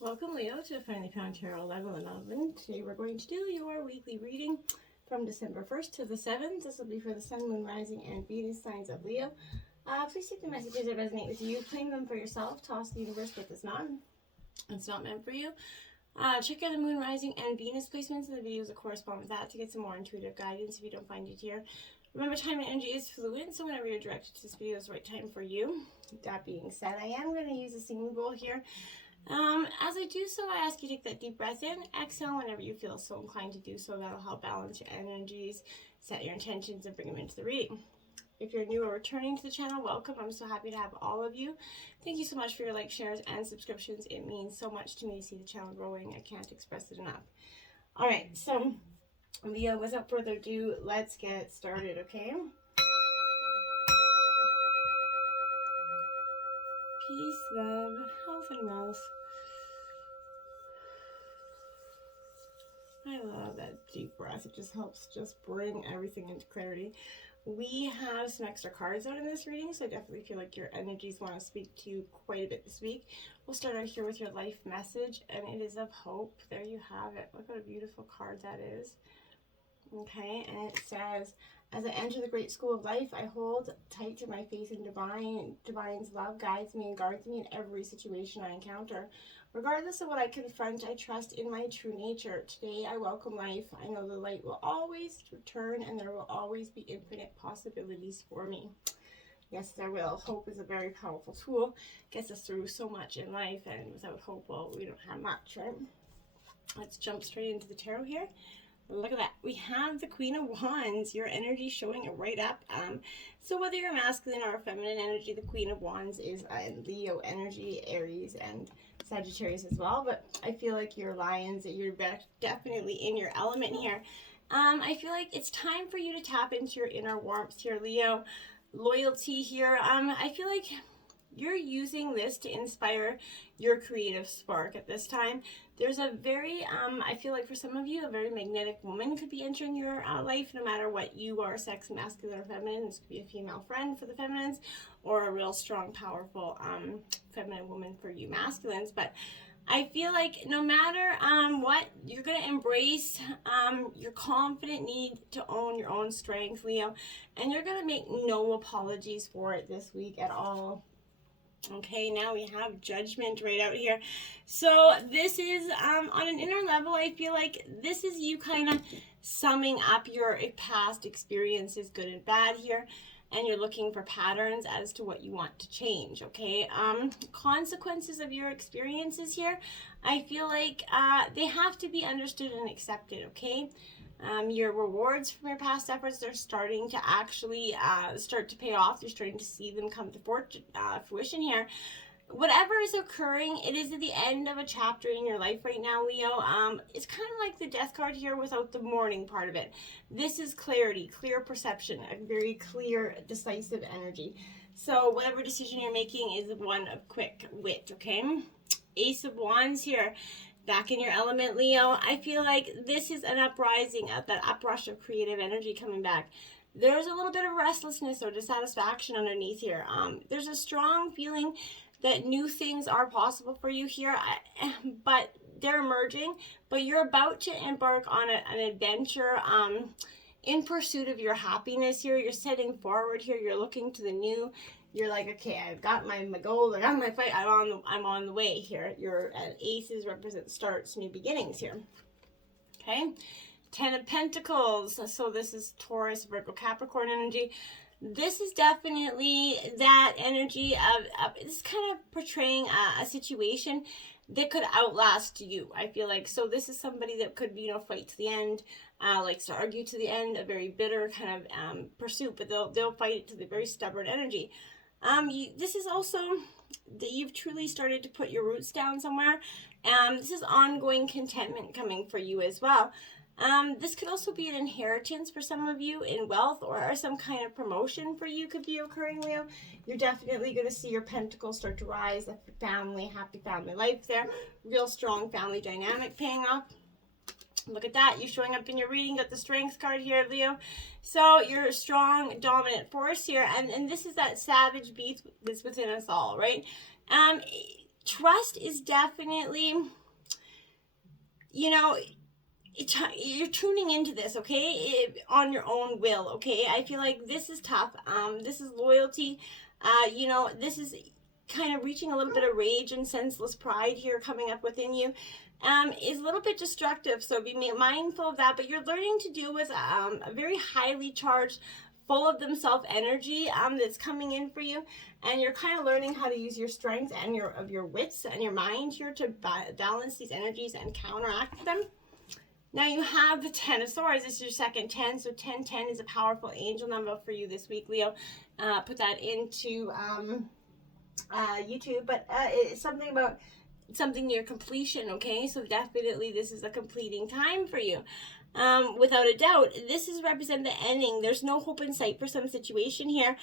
Welcome, Leo, to Finally Found Tarot Level 11. Today we're going to do your weekly reading from December 1st to the 7th. This will be for the Sun, Moon, Rising, and Venus signs of Leo. Please take the messages that resonate with you, claim them for yourself, toss the universe what is not. It's not meant for you. Check out the Moon, Rising, and Venus placements in the videos that correspond with that to get some more intuitive guidance if you don't find it here. Remember, time and energy is fluid, so whenever you're directed to this video is the right time for you. That being said, I am going to use a singing bowl here. As I do so, I ask you to take that deep breath in, exhale whenever you feel so inclined to do so. That'll help balance your energies, set your intentions, and bring them into the reading. If you're new or returning to the channel, welcome. I'm so happy to have all of you. Thank you so much for your likes, shares, and subscriptions. It means so much to me to see the channel growing. I can't express it enough. All right, so Leo, without further ado, let's get started, okay? Peace, love, health, and wealth. I love that deep breath. It just helps just bring everything into clarity. We have some extra cards out in this reading, so I definitely feel like your energies want to speak to you quite a bit this week. We'll start out here with your life message, and it is of hope. There you have it. Look what a beautiful card that is. Okay, and it says, as I enter the great school of life, I hold tight to my faith in divine's love guides me and guards me in every situation I encounter. Regardless of what I confront, I trust in my true nature. Today, I welcome life. I know the light will always return and there will always be infinite possibilities for me. Yes, there will. Hope is a very powerful tool. Gets us through so much in life, and without hope, well, we don't have much, right? Let's jump straight into the tarot here. Look at that. We have the Queen of Wands, your energy showing it right up. So whether you're masculine or feminine energy, the Queen of Wands is Leo energy, Aries, and Sagittarius as well. But I feel like you're lions, you're definitely in your element here. I feel like it's time for you to tap into your inner warmth here, Leo. Loyalty here. I feel like you're using this to inspire your creative spark at this time. There's a very, I feel like for some of you, a very magnetic woman could be entering your life, no matter what you are, sex, masculine or feminine. This could be a female friend for the feminines, or a real strong, powerful feminine woman for you masculines. But I feel like no matter what, you're going to embrace your confident need to own your own strength, Leo, and you're going to make no apologies for it this week at all. Okay, now we have Judgment right out here. So this is, on an inner level, I feel like this is you kind of summing up your past experiences, good and bad here, and you're looking for patterns as to what you want to change, okay? Consequences of your experiences here, I feel like they have to be understood and accepted, okay? Your rewards from your past efforts, they're starting to actually start to pay off. You're starting to see them come to fruition here. Whatever is occurring, it is at the end of a chapter in your life right now, Leo. It's kind of like the death card here without the mourning part of it. This is clarity, clear perception, a very clear, decisive energy. So whatever decision you're making is one of quick wit, okay? Ace of Wands here. Back in your element, Leo. I feel like this is an uprising, that uprush of creative energy coming back. There's a little bit of restlessness or dissatisfaction underneath here. There's a strong feeling that new things are possible for you here, but they're emerging. But you're about to embark on an adventure in pursuit of your happiness here. You're setting forward here. You're looking to the new. You're like, okay, I've got my goal, I got my fight, I'm on the way here. Your aces represent starts, new beginnings here. Okay, 10 of Pentacles. So this is Taurus, Virgo, Capricorn energy. This is definitely that energy of this kind of portraying a situation that could outlast you, I feel like. So this is somebody that could, fight to the end, likes to argue to the end, a very bitter kind of pursuit, but they'll fight it to the very stubborn energy. This is also that you've truly started to put your roots down somewhere. This is ongoing contentment coming for you as well. This could also be an inheritance for some of you in wealth, or some kind of promotion for you could be occurring, Leo. You're definitely going to see your pentacles start to rise, a family, happy family life there. Real strong family dynamic paying off. Look at that. You showing up in your reading. Got the Strength card here, Leo. So you're a strong, dominant force here. And this is that savage beast that's within us all, right? trust is definitely, you know, you're tuning into this, okay, on your own will, okay? I feel like this is tough. This is loyalty. You know, this is kind of reaching a little bit of rage and senseless pride here coming up within you. Is a little bit destructive, so be mindful of that. But you're learning to deal with a very highly charged, full of themselves energy that's coming in for you, and you're kind of learning how to use your strengths and your wits and your mind here to balance these energies and counteract them. Now you have the 10 of Swords. This is your second 10, so 1010 is a powerful angel number for you this week, Leo. Put that into YouTube, but it's something about something near completion, okay? So definitely this is a completing time for you. Without a doubt, this is represent the ending. There's no hope in sight for some situation here,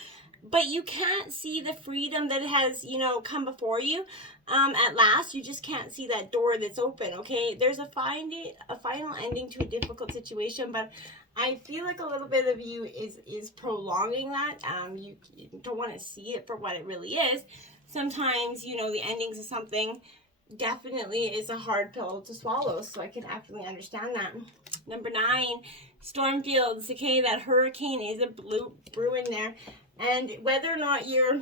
but you can't see the freedom that has, you know, come before you. At last, you just can't see that door that's open, okay? There's a final ending to a difficult situation, but I feel like a little bit of you is prolonging that. You don't want to see it for what it really is. Sometimes, you know, the endings of something definitely is a hard pill to swallow, so I can definitely understand that. Number 9, storm fields, okay? That hurricane is a brewing there, and whether or not you're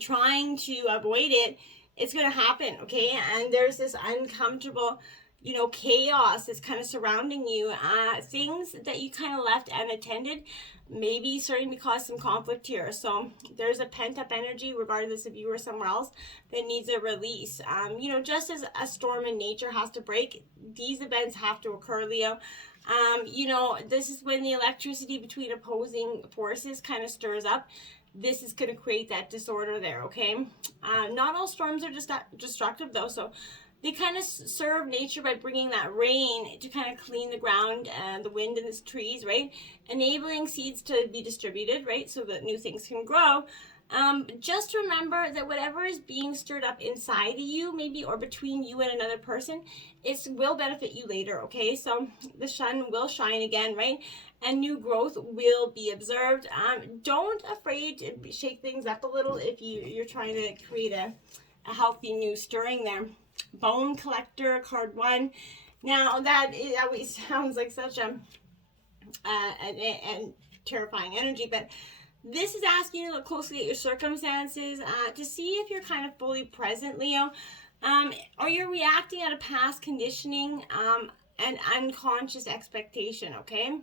trying to avoid it, it's going to happen, okay? And there's this uncomfortable, you know, chaos that's kind of surrounding you. Things that you kind of left unattended, maybe starting to cause some conflict here. So there's a pent-up energy, regardless if you were somewhere else, that needs a release. You know, just as a storm in nature has to break, these events have to occur, Leo. You know, this is when the electricity between opposing forces kind of stirs up. This is going to create that disorder there, okay? Not all storms are just destructive, though, so they kind of serve nature by bringing that rain to kind of clean the ground and the wind and the trees, right? Enabling seeds to be distributed, right? So that new things can grow. Just remember that whatever is being stirred up inside of you, maybe, or between you and another person, it will benefit you later, okay? So the sun will shine again, right? And new growth will be observed. Don't afraid to shake things up a little if you're trying to create a healthy new stirring there. Bone collector, card 1. Now that it always sounds like such a terrifying energy, but this is asking you to look closely at your circumstances to see if you're kind of fully present, Leo, or you're reacting out of past conditioning and unconscious expectation, okay?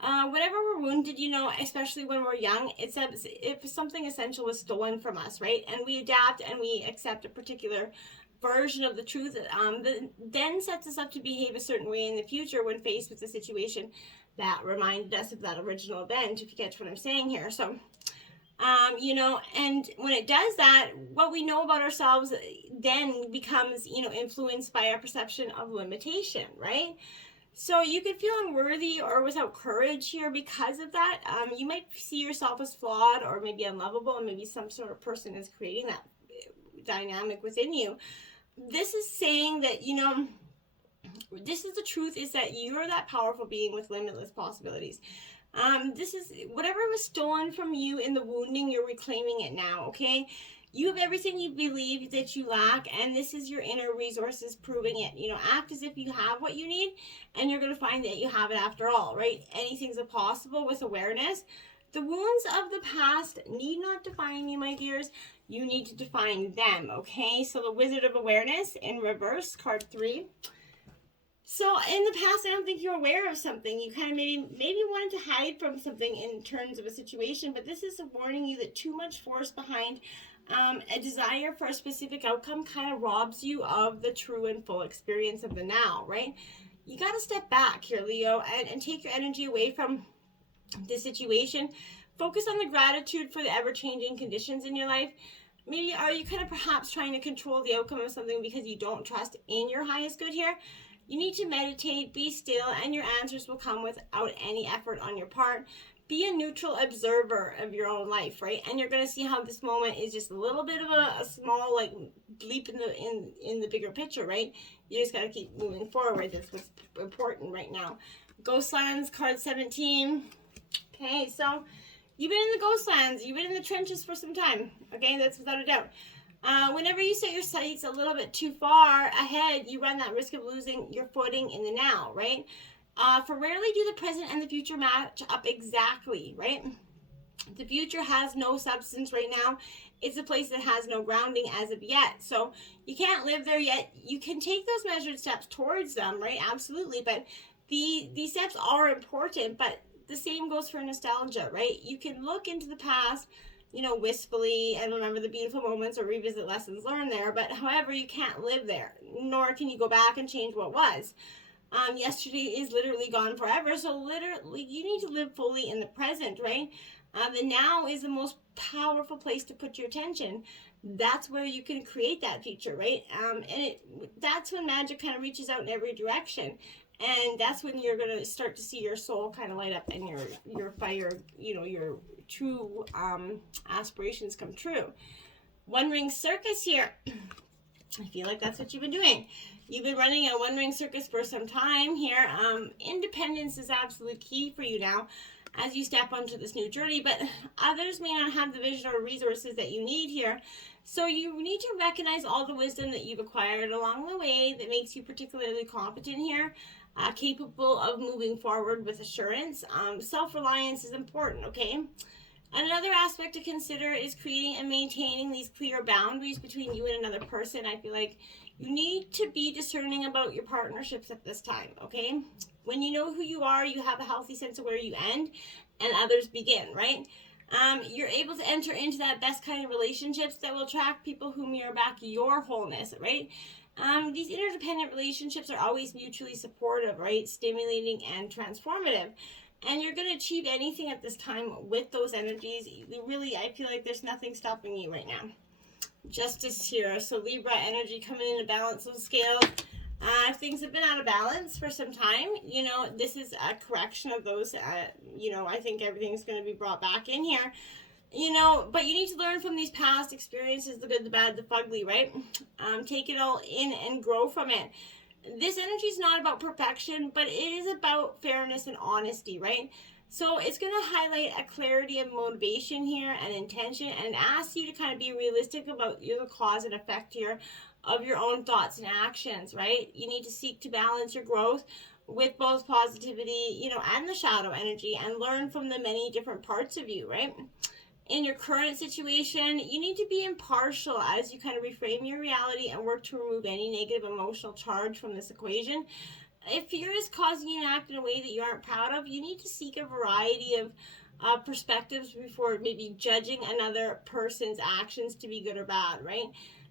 Whenever we're wounded, you know, especially when we're young, it's if something essential was stolen from us, right? And we adapt and we accept a particular version of the truth, that then sets us up to behave a certain way in the future when faced with a situation that reminded us of that original event, if you catch what I'm saying here. So, you know, and when it does that, what we know about ourselves then becomes, you know, influenced by our perception of limitation, right? So you could feel unworthy or without courage here because of that. You might see yourself as flawed or maybe unlovable, and maybe some sort of person is creating that dynamic within you. This is saying that, you know, this is the truth, is that you're that powerful being with limitless possibilities. This is whatever was stolen from you in the wounding, you're reclaiming it now, okay? You have everything you believe that you lack, and this is your inner resources proving it. You know, act as if you have what you need, and you're going to find that you have it after all, right? Anything's possible with awareness. The wounds of the past need not define you, my dears. You need to define them, okay? So the Wizard of Awareness in reverse, card 3. So in the past, I don't think you're aware of something. You kind of maybe wanted to hide from something in terms of a situation, but this is warning you that too much force behind a desire for a specific outcome kind of robs you of the true and full experience of the now, right? You got to step back here, Leo, and take your energy away from the situation. Focus on the gratitude for the ever-changing conditions in your life. Maybe are you kind of perhaps trying to control the outcome of something because you don't trust in your highest good here? You need to meditate, be still, and your answers will come without any effort on your part. Be a neutral observer of your own life, right? And you're going to see how this moment is just a little bit of a small, like, bleep in the bigger picture, right? You just got to keep moving forward. That's what's important right now. Ghostlands, card 17. Okay, so you've been in the Ghostlands. You've been in the trenches for some time. Okay, that's without a doubt. Whenever you set your sights a little bit too far ahead, you run that risk of losing your footing in the now, right? For rarely do the present and the future match up exactly, right? The future has no substance right now. It's a place that has no grounding as of yet. So you can't live there yet. You can take those measured steps towards them, right? Absolutely. But these steps are important, but the same goes for nostalgia, right? You can look into the past, wistfully and remember the beautiful moments or revisit lessons learned there. But however, you can't live there, nor can you go back and change what was. Yesterday is literally gone forever. So literally, you need to live fully in the present, right? The now is the most powerful place to put your attention. That's where you can create that future, right? That's when magic kind of reaches out in every direction. And that's when you're going to start to see your soul kind of light up and your fire, your true aspirations come true. One ring circus here. I feel like that's what you've been doing. You've been running a one ring circus for some time here. Independence is absolutely key for you now as you step onto this new journey, but others may not have the vision or resources that you need here. So you need to recognize all the wisdom that you've acquired along the way that makes you particularly competent here, capable of moving forward with assurance. Self-reliance is important, okay? Another aspect to consider is creating and maintaining these clear boundaries between you and another person. I feel like you need to be discerning about your partnerships at this time, okay? When you know who you are, you have a healthy sense of where you end and others begin, right? You're able to enter into that best kind of relationships that will attract people who mirror back your wholeness, right? These interdependent relationships are always mutually supportive, right? Stimulating and transformative. And you're going to achieve anything at this time with those energies. Really, I feel like there's nothing stopping you right now. Justice here. So Libra energy coming in to balance those scales. If things have been out of balance for some time, this is a correction of those. I think everything's going to be brought back in here. But you need to learn from these past experiences, the good, the bad, the fugly, right? Take it all in and grow from it. This energy is not about perfection, but it is about fairness and honesty, right? So it's going to highlight a clarity of motivation here and intention and ask you to kind of be realistic about the cause and effect here of your own thoughts and actions, right? You need to seek to balance your growth with both positivity, and the shadow energy and learn from the many different parts of you, right? In your current situation, you need to be impartial as you kind of reframe your reality and work to remove any negative emotional charge from this equation. If fear is causing you to act in a way that you aren't proud of, you need to seek a variety of perspectives before maybe judging another person's actions to be good or bad, right?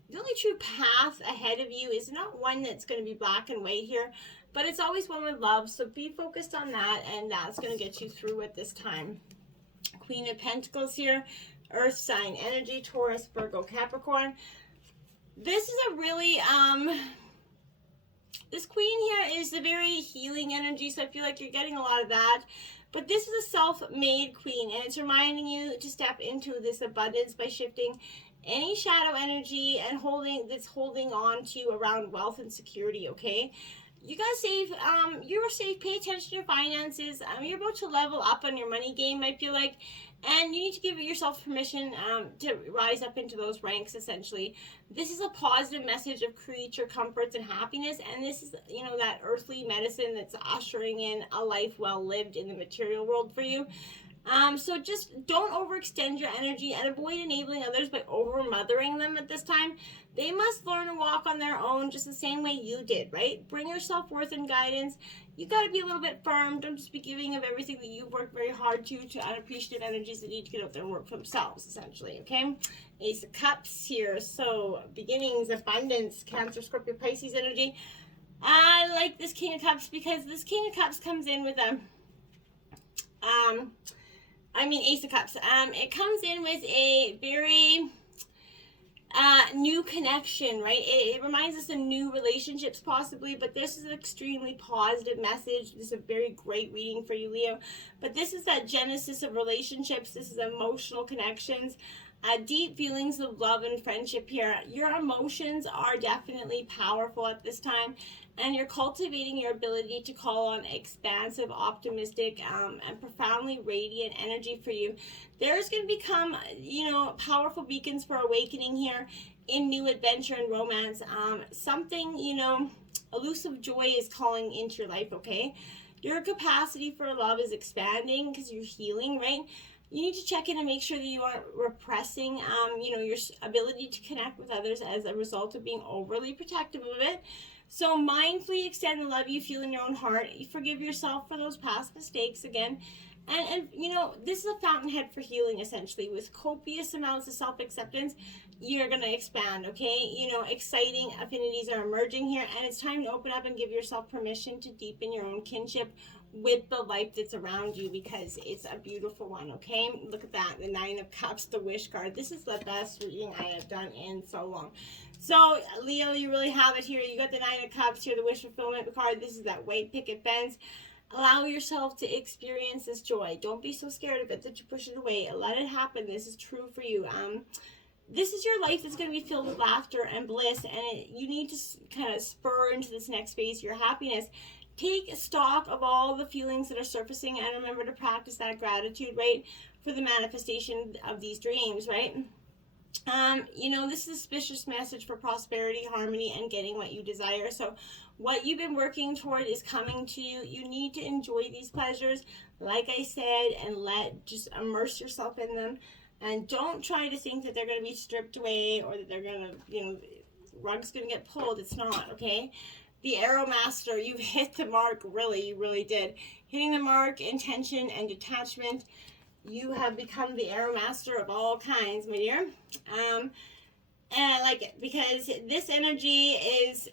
The only true path ahead of you is not one that's going to be black and white here, but it's always one with love. So be focused on that, and that's going to get you through at this time. Queen of Pentacles here, Earth sign energy, Taurus, Virgo, Capricorn. This is a really, this queen here is a very healing energy, so I feel like you're getting a lot of that. But this is a self-made queen, and it's reminding you to step into this abundance by shifting any shadow energy and holding on to you around wealth and security, okay? You guys save, you're safe, pay attention to your finances. You're about to level up on your money game, I feel like, and you need to give yourself permission to rise up into those ranks, essentially. This is a positive message of creature comforts and happiness, and this is, that earthly medicine that's ushering in a life well lived in the material world for you. So just don't overextend your energy and avoid enabling others by over-mothering them at this time. They must learn to walk on their own just the same way you did, right? Bring your self-worth and guidance. You got to be a little bit firm. Don't just be giving of everything that you've worked very hard to unappreciative energies that need to get out there and work for themselves, essentially, okay? Ace of Cups here. So beginnings, abundance, Cancer, Scorpio, Pisces energy. I like this King of Cups because this King of Cups comes in with Ace of Cups. It comes in with a very new connection, right? It reminds us of new relationships possibly, but this is an extremely positive message. This is a very great reading for you, Leo. But this is that genesis of relationships. This is emotional connections. Deep feelings of love and friendship here. Your emotions are definitely powerful at this time, and you're cultivating your ability to call on expansive, optimistic, and profoundly radiant energy for you. There's going to become, powerful beacons for awakening here in new adventure and romance. Something, elusive joy is calling into your life, okay? Your capacity for love is expanding because you're healing, right? You need to check in and make sure that you aren't repressing, your ability to connect with others as a result of being overly protective of it. So mindfully extend the love you feel in your own heart. You forgive yourself for those past mistakes again. And this is a fountainhead for healing, essentially. With copious amounts of self-acceptance, you're going to expand, okay? Exciting affinities are emerging here, and it's time to open up and give yourself permission to deepen your own kinship with the life that's around you, because it's a beautiful one, okay? Look at that, the 9 of Cups, the Wish card. This is the best reading I have done in so long. So, Leo, you really have it here. You got the 9 of Cups here, the Wish Fulfillment card. This is that white picket fence. Allow yourself to experience this joy. Don't be so scared of it that you push it away. Let it happen. This is true for you. This is your life that's going to be filled with laughter and bliss, and you need to kind of spur into this next phase of your happiness. Take stock of all the feelings that are surfacing, and remember to practice that gratitude, right, for the manifestation of these dreams, right? This is a auspicious message for prosperity, harmony, and getting what you desire. So what you've been working toward is coming to you. You need to enjoy these pleasures, like I said, and just immerse yourself in them. And don't try to think that they're going to be stripped away, or that they're going to, rug's going to get pulled. It's not, okay? The Arrow Master, you've hit the mark, really, you really did. Hitting the mark, intention, and detachment. You have become the Arrow Master of all kinds, my dear. Because this energy is,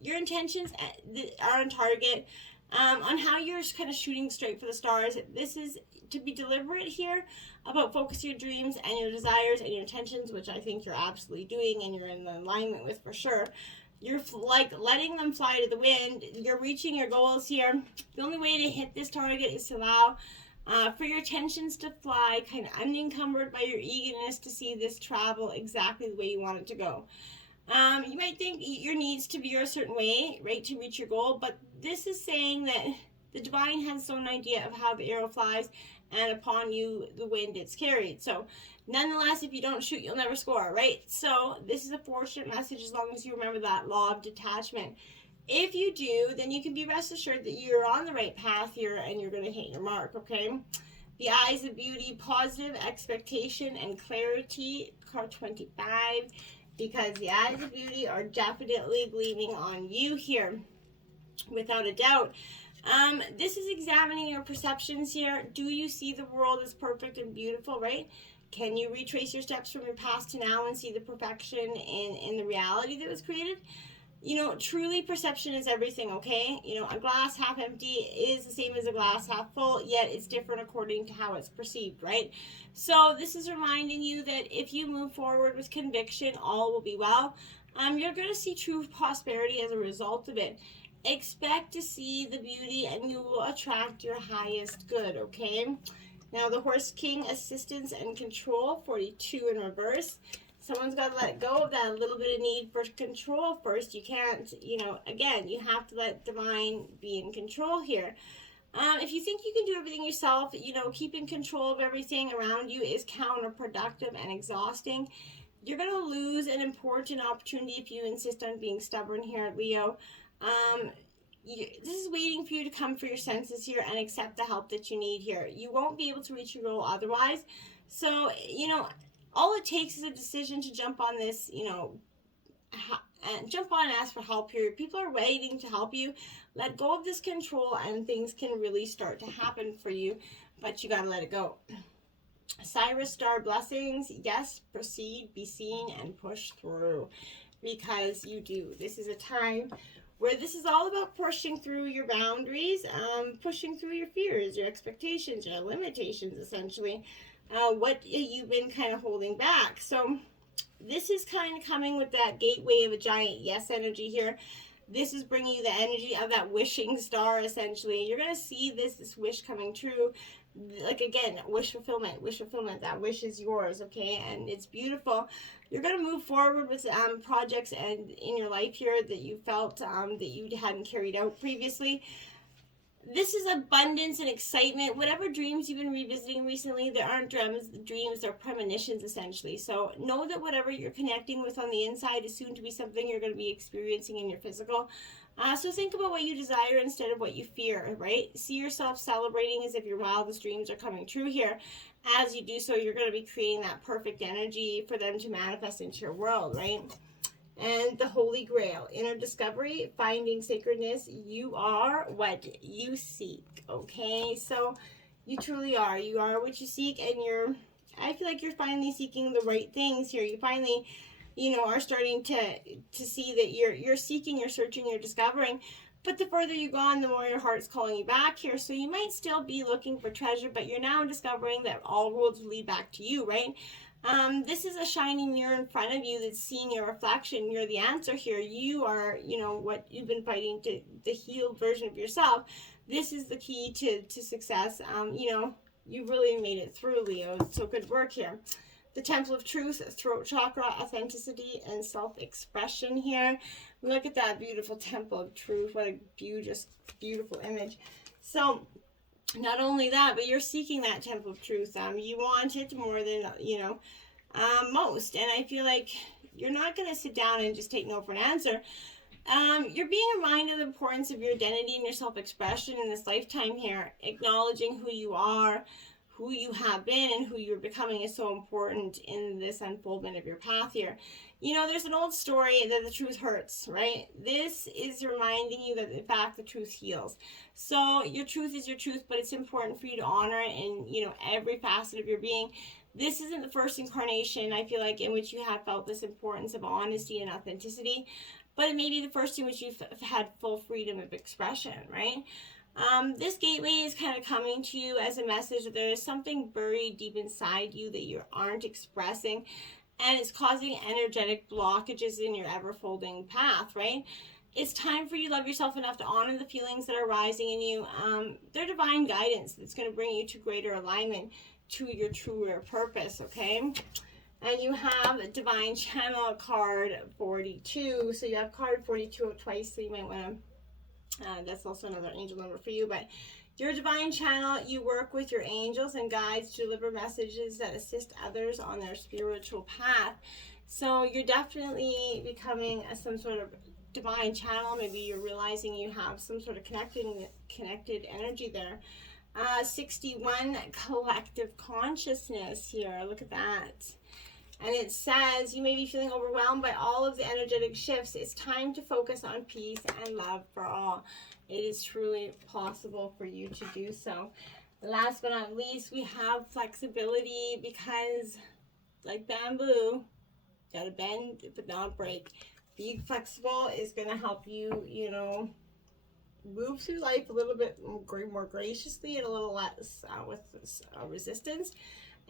your intentions are on target, on how you're kind of shooting straight for the stars. This is to be deliberate here about focusing your dreams and your desires and your intentions, which I think you're absolutely doing and you're in alignment with for sure. You're letting them fly to the wind. You're reaching your goals here. The only way to hit this target is to allow for your attentions to fly, kind of unencumbered by your eagerness to see this travel exactly the way you want it to go. You might think your needs to be a certain way, right, to reach your goal, but this is saying that the divine has its own idea of how the arrow flies, and upon you, the wind it's carried. So, nonetheless, if you don't shoot, you'll never score, right? So, this is a fortunate message as long as you remember that law of detachment. If you do, then you can be rest assured that you're on the right path here and you're going to hit your mark, okay? The eyes of beauty, positive expectation and clarity, card 25, because the eyes of beauty are definitely gleaming on you here, without a doubt. This is examining your perceptions here. Do you see the world as perfect and beautiful, right? Can you retrace your steps from your past to now and see the perfection in the reality that was created? Truly perception is everything, okay? A glass half empty is the same as a glass half full, yet it's different according to how it's perceived, right? So this is reminding you that if you move forward with conviction, all will be well. You're going to see true prosperity as a result of it. Expect to see the beauty and you will attract your highest good, okay? Now the Horse King, assistance and control, 42 in reverse. Someone's got to let go of that little bit of need for control first. You can't, again, you have to let divine be in control here. If you think you can do everything yourself, keeping control of everything around you is counterproductive and exhausting. You're going to lose an important opportunity if you insist on being stubborn here, Leo. This is waiting for you to come for your senses here and accept the help that you need here. You won't be able to reach your goal otherwise. So, all it takes is a decision to jump on this, and jump on and ask for help here. People are waiting to help you. Let go of this control and things can really start to happen for you, but you got to let it go. Cyrus Star blessings. Yes, proceed, be seen, and push through, because you do. This is a time where this is all about pushing through your boundaries, pushing through your fears, your expectations, your limitations, essentially. What you've been kind of holding back. So this is kind of coming with that gateway of a giant yes energy here. This is bringing you the energy of that wishing star, essentially. You're going to see this wish coming true. like, again, wish fulfillment, that wish is yours, okay? And it's beautiful. You're going to move forward with projects and in your life here that you felt that you hadn't carried out previously. This is abundance and excitement. Whatever dreams you've been revisiting recently, there aren't dreams, they're premonitions, essentially. So know that whatever you're connecting with on the inside is soon to be something you're going to be experiencing in your physical. So think about what you desire instead of what you fear, right? See yourself celebrating as if your wildest dreams are coming true here. As you do so, you're going to be creating that perfect energy for them to manifest into your world, right? And the Holy Grail, inner discovery, finding sacredness. You are what you seek, okay? So you truly are. You are what you seek, and I feel like you're finally seeking the right things here. You finally, are starting to see that you're seeking, you're searching, you're discovering. But the further you go on, the more your heart's calling you back here. So you might still be looking for treasure, but you're now discovering that all roads lead back to you, right? This is a shining mirror in front of you that's seeing your reflection. You're the answer here. You are, what you've been fighting to, the healed version of yourself. This is the key to success. You really made it through, Leo. So good work here. The Temple of Truth, throat chakra, authenticity, and self-expression here. Look at that beautiful Temple of Truth. What a beautiful image. So not only that, but you're seeking that Temple of Truth. You want it more than, most. And I feel like you're not going to sit down and just take no for an answer. You're being reminded of the importance of your identity and your self-expression in this lifetime here. Acknowledging who you are, who you have been, and who you're becoming is so important in this unfoldment of your path here. There's an old story that the truth hurts, right? This is reminding you that, in fact, the truth heals. So your truth is your truth, but it's important for you to honor it in, every facet of your being. This isn't the first incarnation, I feel like, in which you have felt this importance of honesty and authenticity, but it may be the first in which you've had full freedom of expression, right? This gateway is kind of coming to you as a message that there is something buried deep inside you that you aren't expressing, and it's causing energetic blockages in your ever-folding path, right? It's time for you to love yourself enough to honor the feelings that are rising in you. They're divine guidance that's going to bring you to greater alignment to your truer purpose, okay? And you have Divine Channel card 42. So you have card 42 twice, so you might want to that's also another angel number for you. But your divine channel, you work with your angels and guides to deliver messages that assist others on their spiritual path. So you're definitely becoming some sort of divine channel. Maybe you're realizing you have some sort of connected energy there. 61, collective consciousness here. Look at that. And it says, you may be feeling overwhelmed by all of the energetic shifts. It's time to focus on peace and love for all. It is truly possible for you to do so. Last but not least, we have flexibility, because like bamboo, gotta bend but not break. Being flexible is going to help you, move through life a little bit more graciously and a little less with resistance.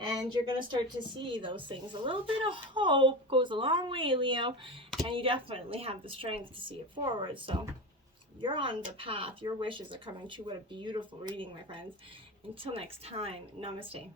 And you're going to start to see those things. A little bit of hope goes a long way, Leo. And you definitely have the strength to see it forward. So you're on the path. Your wishes are coming true. What a beautiful reading, my friends. Until next time, namaste.